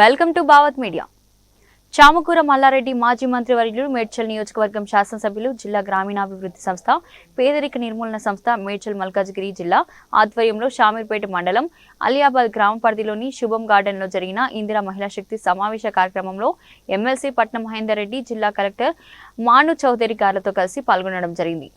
Welcome to Bhavat media. Chamakura Mallareddy మాజీ మంత్రి వర్యులు మేడ్చల్ నియోజకవర్గం శాసనసభ్యులు జిల్లా గ్రామీణాభివృద్ధి సంస్థ పేదరిక నిర్మూలన సంస్థ మేడ్చల్ మల్కాజ్గిరి జిల్లా ఆధ్వర్యంలో షామీర్పేట మండలం అలియాబాద్ గ్రామ పరిధిలోని శుభం గార్డెన్లో జరిగిన ఇందిరా మహిళా శక్తి సమావేశ కార్యక్రమంలో ఎమ్మెల్సీ పట్నం మహేందర్ రెడ్డి జిల్లా కలెక్టర్ మాను చౌదరి గారితో కలిసి పాల్గొనడం జరిగింది.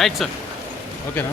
Right sir. ఓకేనా?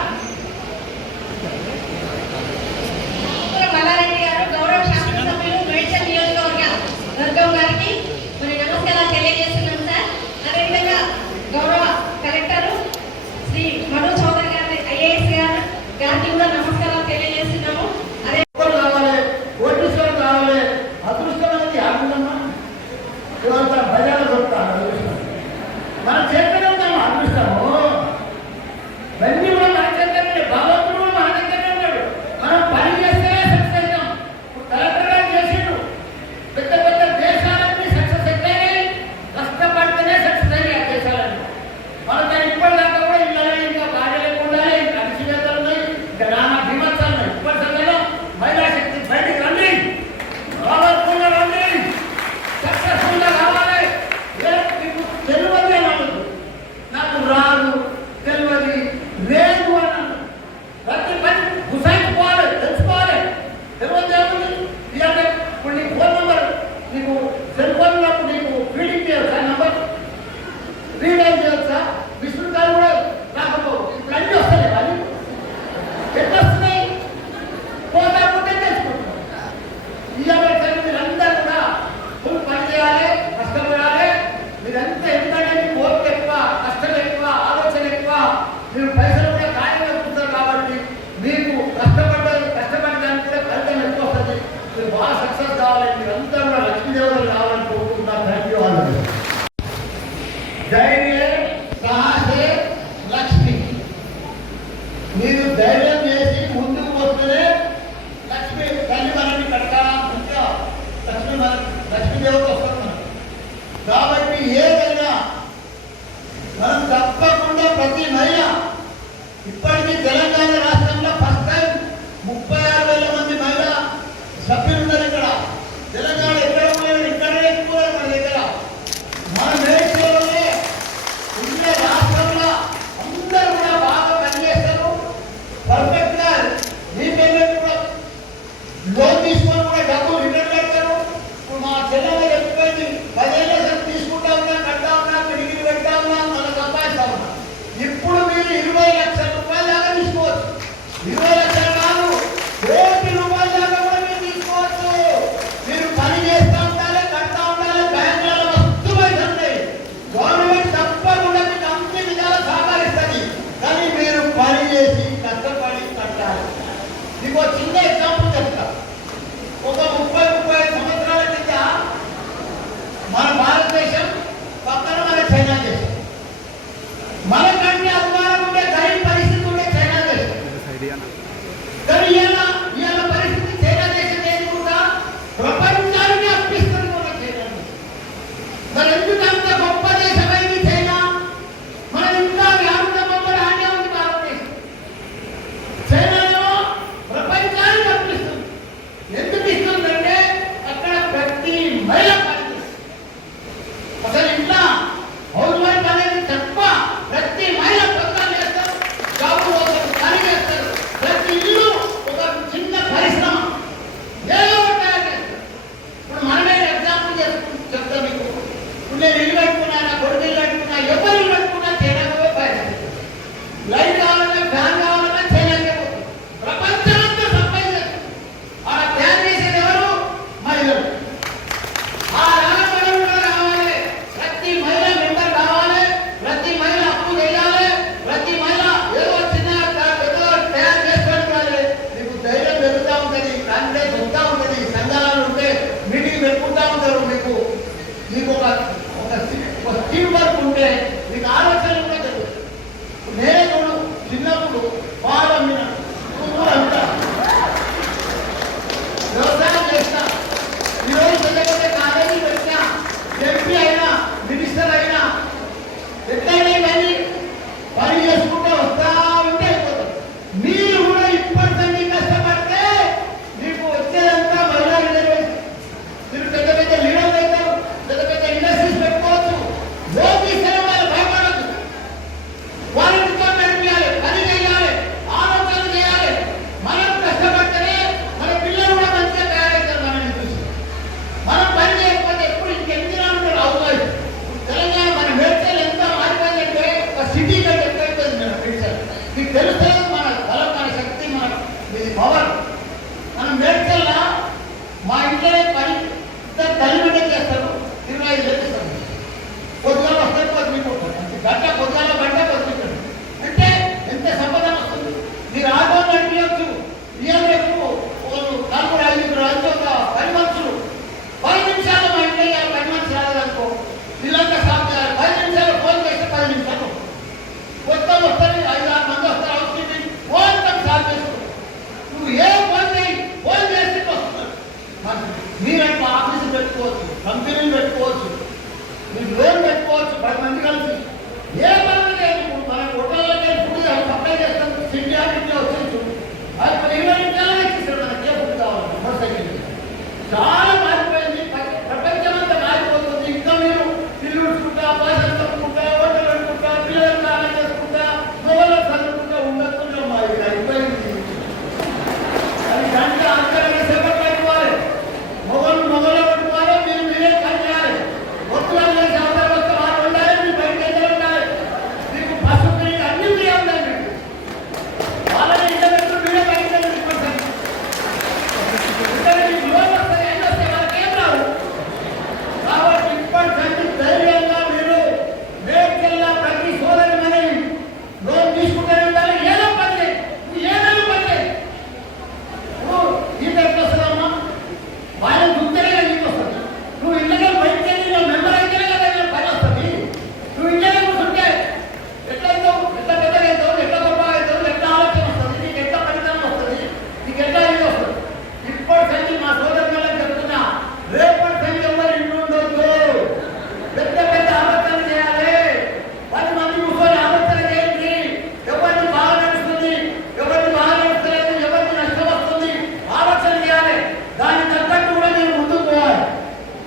అదృష్టం అనేది ఆనందమ్మా ఇవాళ భజన చెప్తాను అదృష్టం మనం చేతనే అదృష్టము. మీరు పై ఇరవై లక్షల తీసుకోవచ్చు. మీరు పని చేస్తా ఉండాలి కడతా ఉండాలి బ్యాంకులలో వస్తు పైసలు గవర్నమెంట్ తప్పకుండా మీకు అన్ని విధాలు మీరు పని చేసి కష్టపడి కట్టాలి. మీకు చిన్న నీకు ఒక ఒక సిల్వర్ ఉంటే